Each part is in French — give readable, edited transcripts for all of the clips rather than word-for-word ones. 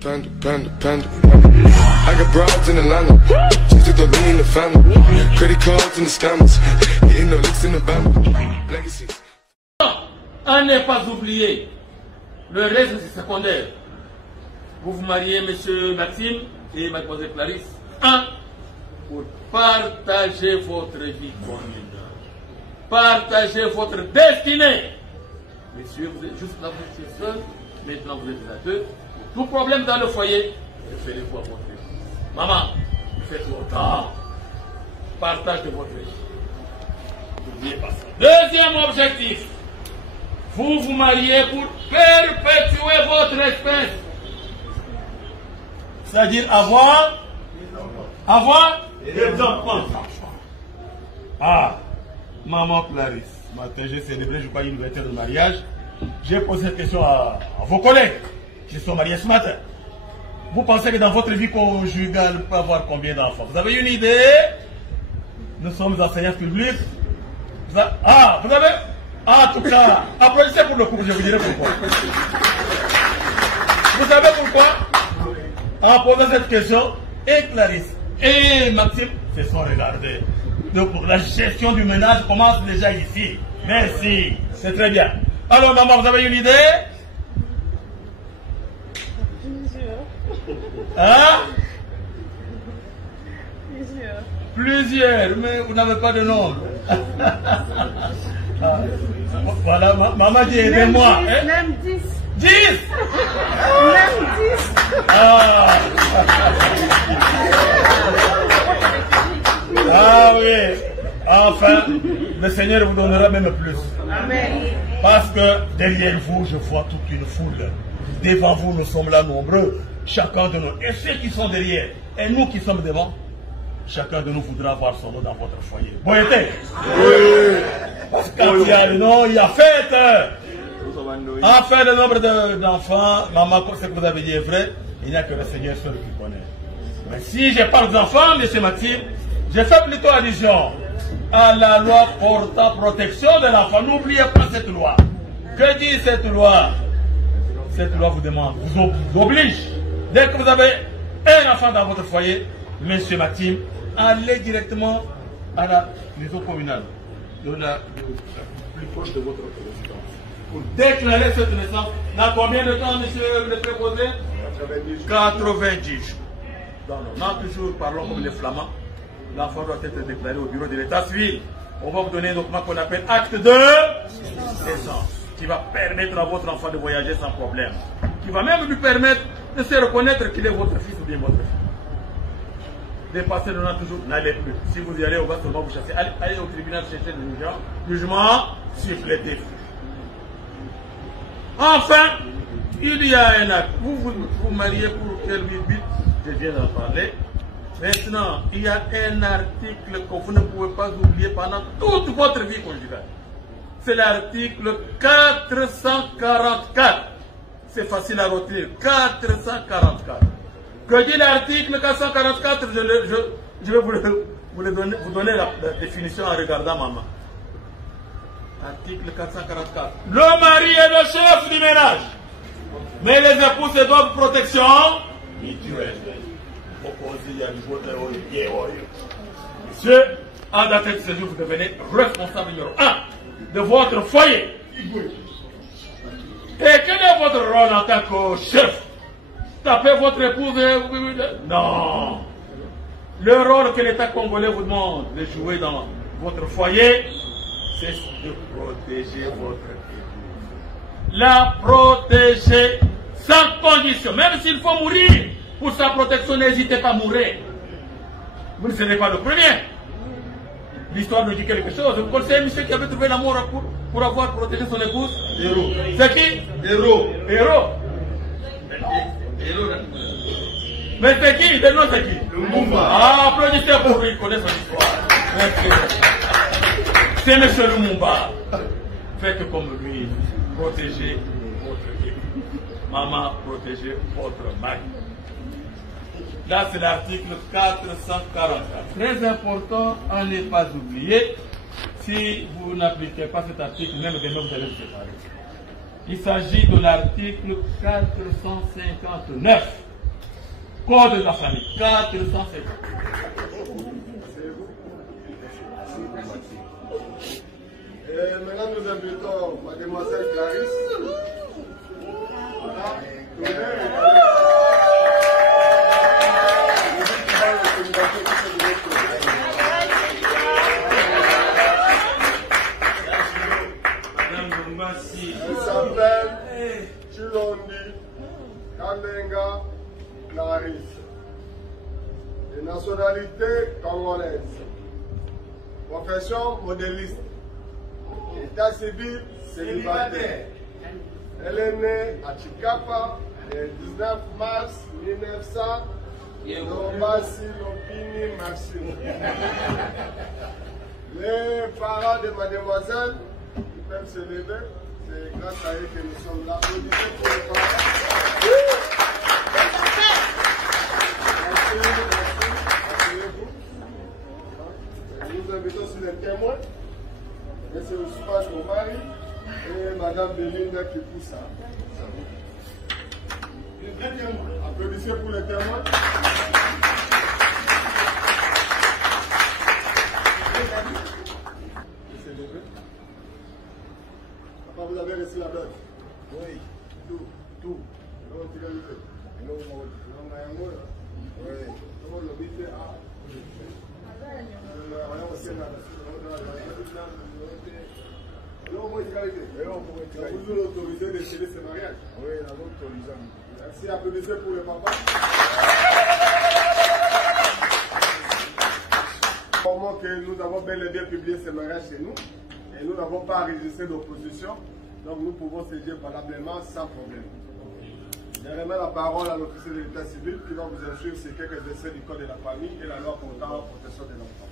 Panda. I got broads in Atlanta. She took the lean in the family. Credit cards in the scammers. Getting no licks in the band. Legacies. À ne pas oublier, le reste c'est secondaire. Vous vous mariez, monsieur Maxime et mademoiselle Clarisse. Pour partager votre vie commune. Partager votre destinée. Messieurs, vous êtes juste là, vous étiez seul. Maintenant, vous êtes à deux. Tout problème dans le foyer, faites-le-vous à votre vie. Maman, faites autant. Partage de votre vie. N'oubliez pas ça. Deuxième objectif. Vous vous mariez pour perpétuer votre espèce. C'est-à-dire avoir des enfants. Ah, maman Clarisse, ce matin j'ai célébré, je crois, une ouverture de mariage. J'ai posé cette question à vos collègues qui sont mariés ce matin. Vous pensez que dans votre vie conjugale, vous pouvez avoir combien d'enfants? Vous avez une idée? Nous sommes enseignants publics. Vous avez? En tout cas, applaudissez pour le couple, je vous dirai pourquoi. Vous savez pourquoi? En posant cette question, et Clarisse et Maxime se sont regardés. Donc la gestion du ménage commence déjà ici. Merci, c'est très bien. Alors maman, vous avez une idée? Hein? Plusieurs, mais vous n'avez pas de nombre. Voilà, maman dit aidez-moi. Même 10. 10? Même 10. Ah oui. Enfin, le Seigneur vous donnera même plus. Amen. Parce que derrière vous, je vois toute une foule. Devant vous, nous sommes là nombreux. Chacun de nous. Et ceux qui sont derrière, et nous qui sommes devant, chacun de nous voudra voir son nom dans votre foyer. Bon été? Oui. Parce que quand il y a le nom, il y a fête. Enfin, le nombre d'enfants, maman, ce que vous avez dit est vrai, il n'y a que le Seigneur seul qui connaît. Mais si je parle d'enfants, M. Maxime, je fais plutôt allusion à la loi portant protection de l'enfant. N'oubliez pas cette loi. Que dit cette loi? Cette loi vous demande, vous oblige, dès que vous avez un enfant dans votre foyer, M. Maxime, allez directement à la maison communale, la plus proche de votre résidence, pour déclarer cette naissance. Dans combien de temps, monsieur le préposé? 90 jours. Dans toujours, parlons comme les Flamands. L'enfant doit être déclaré au bureau de l'état civil. On va vous donner un document qu'on appelle acte de naissance, qui va permettre à votre enfant de voyager sans problème, qui va même lui permettre de se reconnaître qu'il est votre fils ou bien votre fille. Dépasser le nom toujours, n'allez plus. Si vous y allez, on va seulement vous chasser. Allez au tribunal chercher le jugement supplétif. Enfin, il y a un acte. Vous vous mariez pour quel but? Je viens d'en parler. Maintenant, il y a un article que vous ne pouvez pas oublier pendant toute votre vie conjugale. C'est l'article 444. C'est facile à retenir. 444. Que dit l'article 444? Je vais vous donner la définition en regardant maman. Article 444. Le mari est le chef du ménage. Mais les époux se doivent protection mutuelle. Monsieur, en date de ce jour, vous devenez responsable numéro 1 de votre foyer. Et quel est votre rôle en tant que chef? Taper votre épouse? Non. Le rôle que l'État congolais vous demande de jouer dans votre foyer, c'est de protéger votre épouse. La protéger sans condition. Même s'il faut mourir pour sa protection, n'hésitez pas à mourir. Vous ne serez pas le premier. L'histoire nous dit quelque chose. Vous connaissez un monsieur qui avait trouvé la mort pour avoir protégé son épouse? Héros. C'est qui? Héros. Héros. Mais c'est qui? Le nom c'est qui? Lumumba. Ah, applaudissez pour lui, il connaît son histoire. C'est monsieur Lumumba. Faites comme lui. Protégez votre épouse. Maman, protégez votre mari. Là, c'est l'article 444. Très important à ne pas oublier. Si vous n'appliquez pas cet article, même demain, vous allez vous séparer. Il s'agit de l'article 459. Code de la famille. 450. Et maintenant, nous invitons Mademoiselle Clarisse. Elle s'appelle Chilondi Kalenga Clarisse. De nationalité congolaise. Profession modéliste. État civil célibataire. Elle est née à Chikapa le 19 mars 1900. Lobasi Lopini Maxime. Les parents de mademoiselle qui peuvent se lever, c'est grâce à eux que nous sommes là. Applaudissez pour les parents. Merci, asseyez-vous. Nous invitons sur les témoins. Et c'est Ousmane Omari et Madame Belinda qui pousse ça. Applaudissez pour les témoins. Papa, vous avez reçu la dot? Oui. Tout. Oui. Vous nous autorisez de sceller ce mariage? Oui, nous autorisons. Merci, applaudissez pour le papa. Comment que nous avons bel et bien publié ce mariage chez nous et nous n'avons pas enregistré d'opposition, donc nous pouvons séduire valablement sans problème. Je remets la parole à l'officier de l'état civil qui va vous instruire sur quelques essais du code de la famille et la loi portant en protection de l'enfant.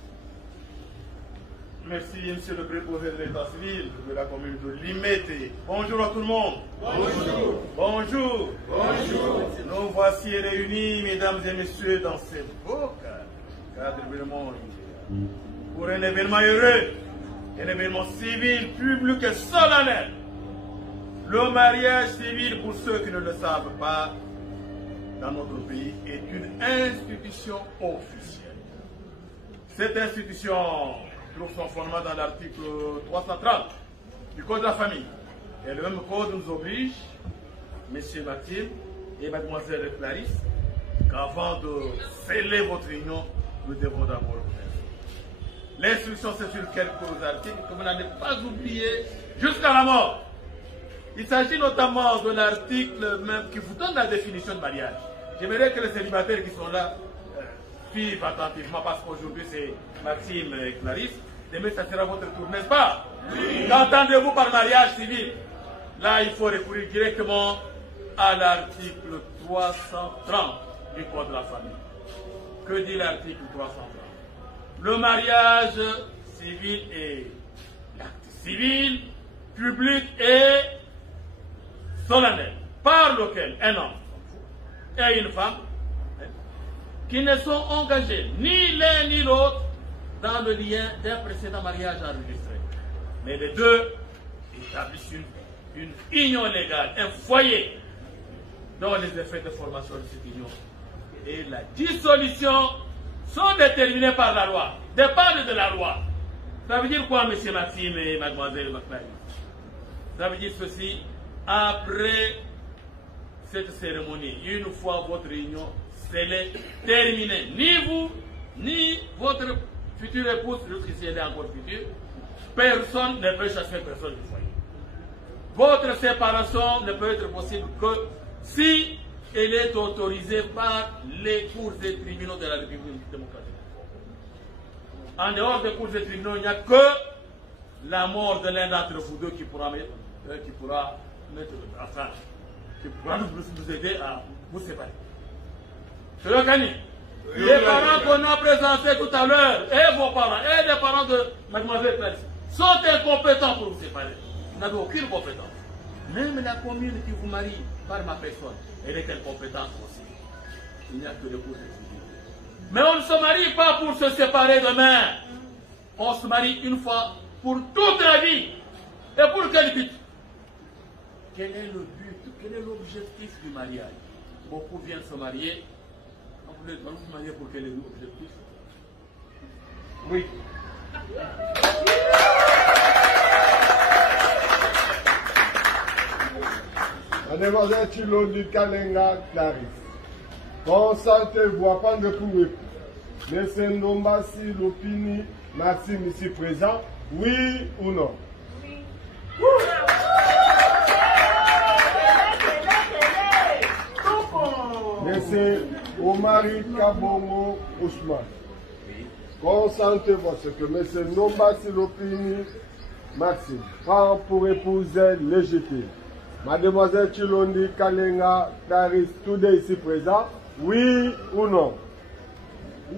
Merci, monsieur le préposé de l'état civil de la commune de Limete. Bonjour à tout le monde. Bonjour. Bonjour. Bonjour. Nous voici réunis, mesdames et messieurs, dans ce beau cadre d'événement pour un événement heureux, un événement civil, public et solennel. Le mariage civil, pour ceux qui ne le savent pas, dans notre pays, est une institution officielle. Cette institution trouve son fondement dans l'article 330 du Code de la famille. Et le même code nous oblige, Monsieur Maxime et Mademoiselle Clarisse, qu'avant de sceller votre union, nous devons d'abord vous faire. L'instruction, c'est sur quelques articles que vous n'allez pas oublier jusqu'à la mort. Il s'agit notamment de l'article même qui vous donne la définition de mariage. J'aimerais que les célibataires qui sont là suivent attentivement parce qu'aujourd'hui c'est Maxime et Clarisse. Demain ça sera votre tour, n'est-ce pas? Oui. Qu'entendez-vous par mariage civil? Là il faut recourir directement à l'article 330 du Code de la famille. Que dit l'article 330? Le mariage civil est l'acte civil, public et solennel par lequel un homme et une femme qui ne sont engagés ni l'un ni l'autre dans le lien d'un précédent mariage enregistré. Mais les deux établissent une union légale, un foyer dont les effets de formation de cette union et la dissolution sont déterminés par la loi, dépendent de la loi. Ça veut dire quoi, monsieur Maxime et mademoiselle Clarisse? Ça veut dire ceci: après cette cérémonie, une fois votre union scellée, terminée, ni vous, ni votre future épouse, jusqu'ici elle est encore future, personne ne peut chasser personne du foyer. Votre séparation ne peut être possible que si elle est autorisée par les cours et tribunaux de la République démocratique. En dehors des cours et tribunaux, il n'y a que la mort de l'un d'entre vous deux qui pourra mettre enfin, qui pourra nous aider à vous séparer. C'est le gagné. Les parents qu'on a présentés tout à l'heure, et vos parents, et les parents de mademoiselle Clarisse, sont incompétents pour vous séparer. Vous n'avez aucune compétence. Même la commune qui vous marie par ma personne, elle est incompétente aussi. Il n'y a que le cours de tribunaux. Mais on ne se marie pas pour se séparer demain. On se marie une fois pour toute la vie. Et pour quel but? quel est le but, quel est l'objectif du mariage? Beaucoup viennent se marier. Vous voulez se marier pour quel est l'objectif? Oui. Mademoiselle Chilondi Kalenga Clarisse, consentez-vous à prendre pour époux Monsieur Ndombasi Lopini Maxime ici présent, oui ou non? Oui. Monsieur Omari Kabongo Ousmane, consentez-vous à ce que Monsieur Ndombasi Lopini Maxime prend pour épouser légitime Mademoiselle Chilondi Kalenga Clarisse, tous deux ici présents, oui ou non?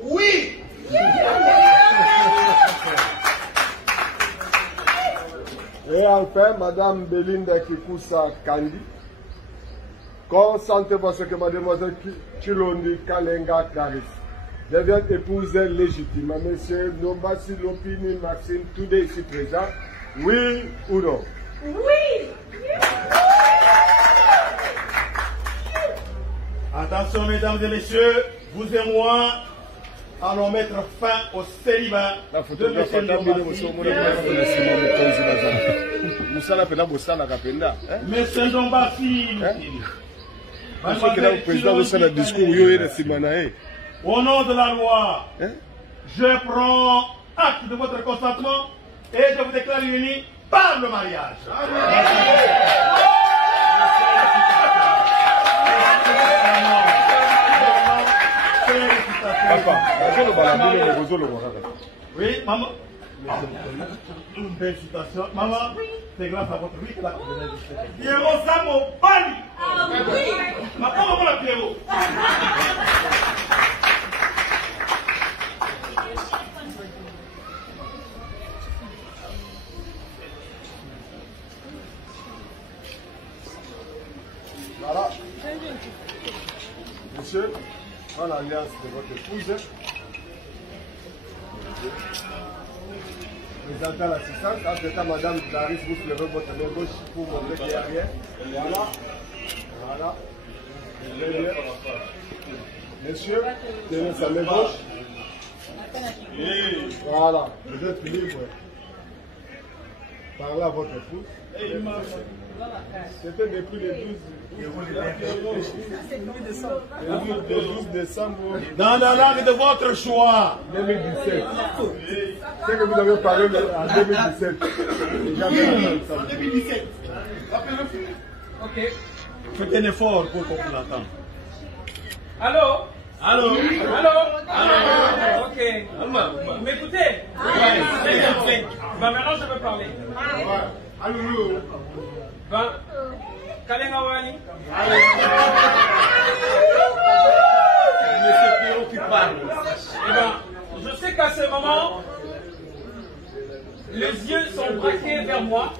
Oui. Et enfin, Madame Belinda Kikusa Kandi, consentez-vous à ce que Mademoiselle Chilondi Kalenga Clarisse devienne épouse légitime. Monsieur Ndombasi Lopini Maxime, tous deux ici présents, oui ou non? Oui. Attention, mesdames et messieurs, vous et moi allons mettre fin au célibat de Monsieur Ndombasi. Monsieur Ndombasi, au nom de la loi, je prends acte de votre consentement et je vous déclare unis par le mariage. Oui, maman. Une belle citation. Maman, c'est grâce à votre vie que la venez de se faire. Pierrot, ça mon bali. Ah oui. Maman, comment la Pierrot? Voilà. Monsieur, en alliance de votre épouse, présentant l'assistance, entre-temps, Madame Clarisse, vous soulevez votre main gauche pour montrer qu'il n'y a rien. Voilà. Voilà. Monsieur, tenez sa main gauche. Voilà. Vous êtes libre. Parlez à votre épouse. C'était depuis le 12 décembre. Dans la langue de votre choix. 2017. C'est que vous avez parlé en 2017. En 2017. Ok. Faites un effort pour qu'on l'entende. Allô? Allô? Allô? Allô? Ok. Vous m'écoutez? Très bien. Ben, maintenant je peux parler. Allô? Ben, Kalenga Wani? Monsieur Pierrot qui parle. Eh ben, je sais qu'à ce moment, les yeux sont braqués vers moi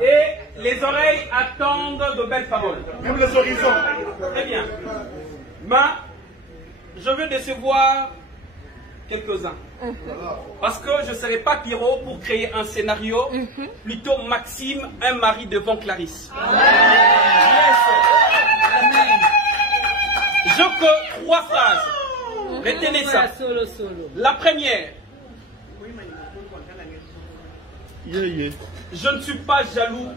et les oreilles attendent de belles paroles. Même les horizons. Très bien. Mais je veux décevoir quelques-uns. Parce que je ne serai pas Pierrot pour créer un scénario, plutôt Maxime, un mari devant Clarisse. Je que 3 phrases. Retenez ça. La première. Je ne suis pas jaloux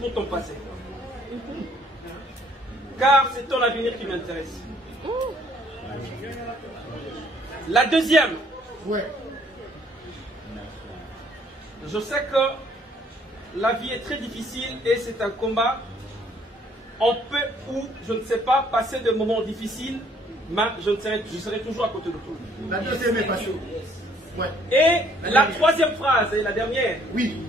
pour ton passé. Car c'est ton avenir qui m'intéresse. La deuxième. Je sais que la vie est très difficile et c'est un combat. On peut ou, je ne sais pas, passer de moments difficiles, mais je serai toujours à côté de toi. La deuxième est passée. Et la troisième phrase et la dernière. Oui.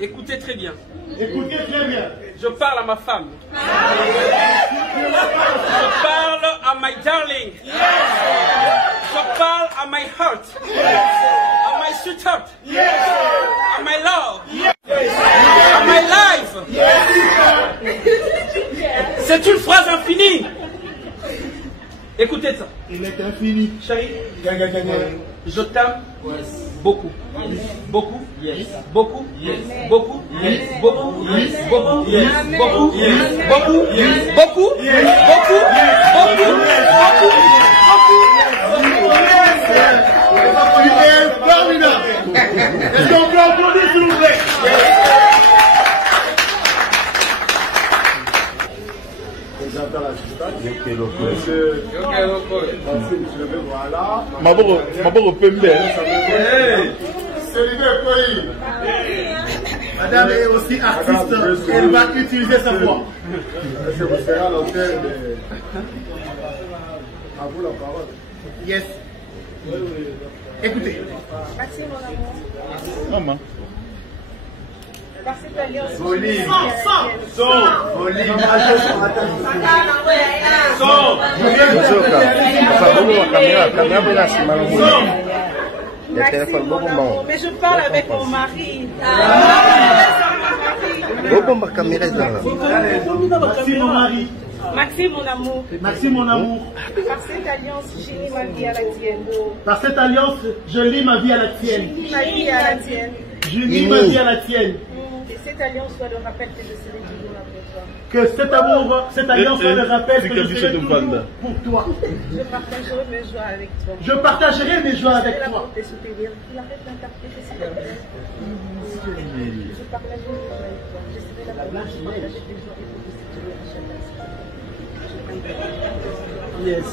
Écoutez très bien. Écoutez très bien. Je parle à ma femme. Je parle à my darling. Je parle à my heart. À my sweetheart. À my love. À my life. C'est une phrase infinie. Écoutez ça. Il est infini. Chérie. Je t'aime beaucoup. Beaucoup. Beaucoup. Beaucoup. Beaucoup. Beaucoup. Beaucoup. Beaucoup. Beaucoup. Est-ce qu'on peut applaudir s'il vous plaît? Madame est aussi artiste, elle va utiliser sa voix. C'est vous serez à l'antenne. À vous la parole. Yes. Écoutez. Merci mon amour. Maman. Par cette alliance. Volume. Maxime, mon amour. Mais je parle avec mon mari. Maxime, mon amour. Maxime, mon amour. Par cette alliance, je lie ma vie à la tienne. Par cette alliance, je lie ma vie à la tienne. Je lie ma vie à la tienne. Je lie ma vie à la tienne. Et cette alliance soit le rappel que je serai toujours là pour toi. Que cet amour, cette alliance soit le rappel que je serai toujours pour toi. Je partagerai mes joies avec toi. Je partagerai mes joies avec Je toi. te soutenir. Il arrête d'interpréter s'il te plaît. Je partagerai mes joies avec toi. Je serai là pour partager tes joies et pour te soutenir à chaque instant. Yes.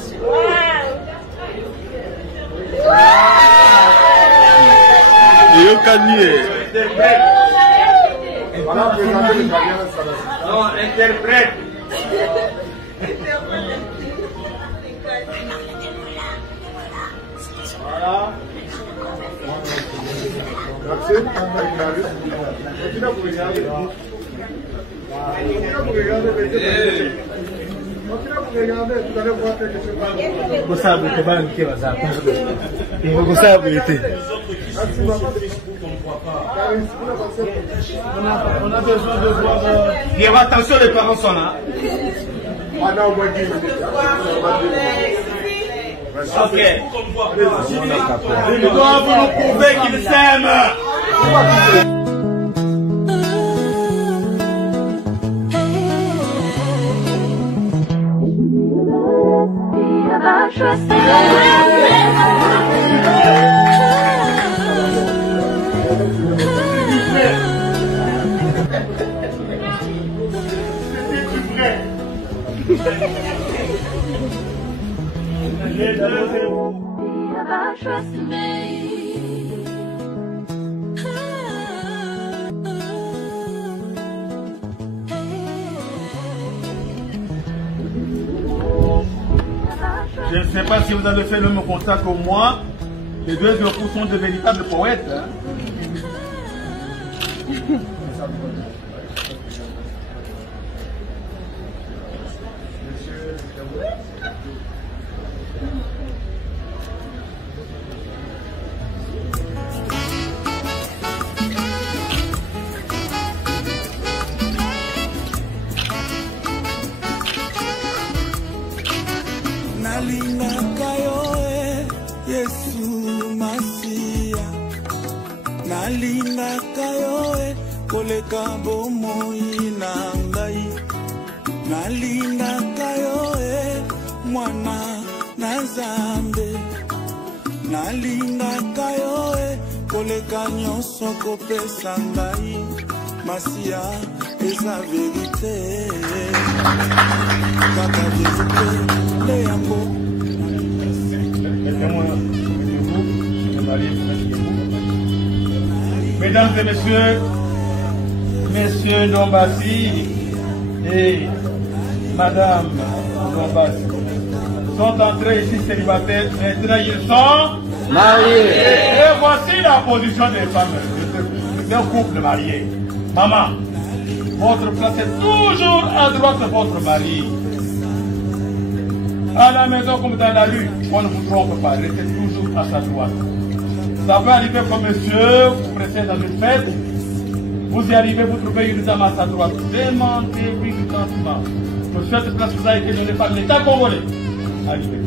Voilà, présentez les Italiens installation. Non, interprète. Voilà. Maxime, continue à vous regarder. Continue à vous regarder, messieurs. Continue à vous regarder, vous allez voir quelque chose. Vous savez que va me et vous savez que on a besoin de voir. Attention, les parents sont là. Ah non, moi, dis. Ok. Ils doivent nous prouver qu'ils s'aiment. Je ne sais pas si vous avez fait le même constat que moi. Les deux époux sont de véritables poètes. Hein? Nalingaka yo Yesu Masia, nalingaka yo koleka bomoi na ngai, nalingaka yo mwana na Nzambe, nalingaka yo koleka nyonso kopesa ngai, Masia eza verite, kaka verite nde yango. Mesdames et messieurs Dombassi et Madame Dombassi sont entrés ici célibataires, maintenant ils sont mariés. Et voici la position des femmes, d'un couple marié. Maman, votre place est toujours à droite de votre mari. À la maison comme dans la rue, on ne vous trompe pas, restez toujours à sa droite. Ça peut arriver comme monsieur, vous pressez dans une fête, vous y arrivez, vous trouvez une dame à sa droite. Demandez-lui gentiment. Que cette place vous a été donnée par l'État congolais. Arrivez.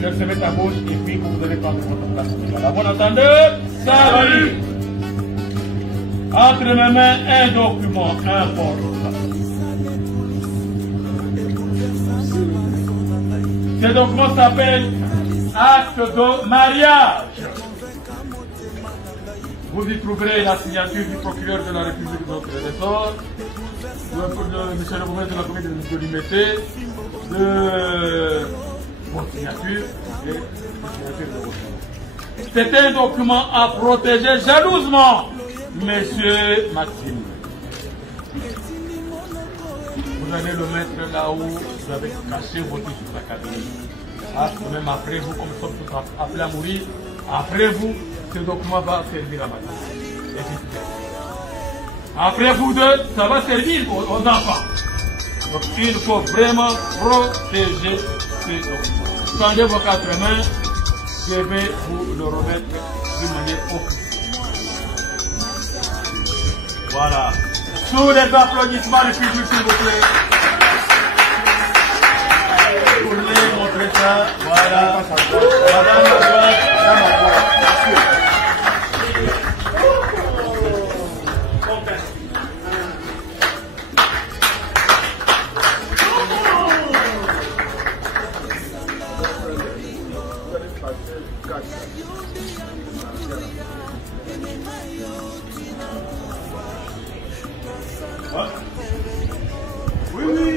qu'elle se mette à gauche et puis que vous allez prendre votre place. Voilà, bon entendeur, salut. Entre mes mains, un document important. Ce document s'appelle acte de mariage. Vous y trouverez la signature du procureur de la République de notre ressort, de M. le gouverneur de la commune de Limité, de votre signature et de la signature de votre. C'est un document à protéger jalousement, Monsieur Maxime. Vous allez le mettre là où vous avez caché votre sur la cabine. Ah, même après vous, comme nous sommes tous appelés à mourir, après vous, ce document va servir à madame. Après vous deux, ça va servir aux enfants. Donc il faut vraiment protéger ce document. Tendez vos 4 mains, je vais vous le remettre d'une manière officielle. Voilà. Sous les applaudissements du public, s'il vous plaît. Vous voulez montrer ça? Voilà. Madame la droite. Oui, oui.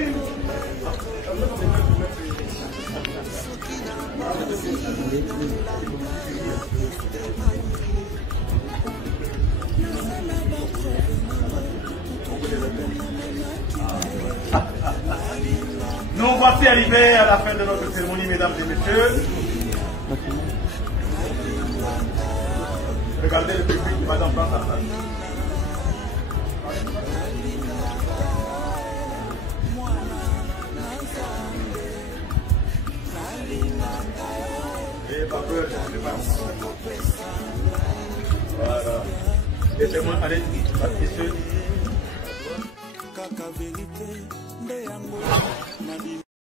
Nous voici arrivés à la fin de notre cérémonie, mesdames et messieurs. Regardez le public, madame prend sa place. Et pas peur, je ne sais pas. Voilà. Laissez-moi aller, messieurs.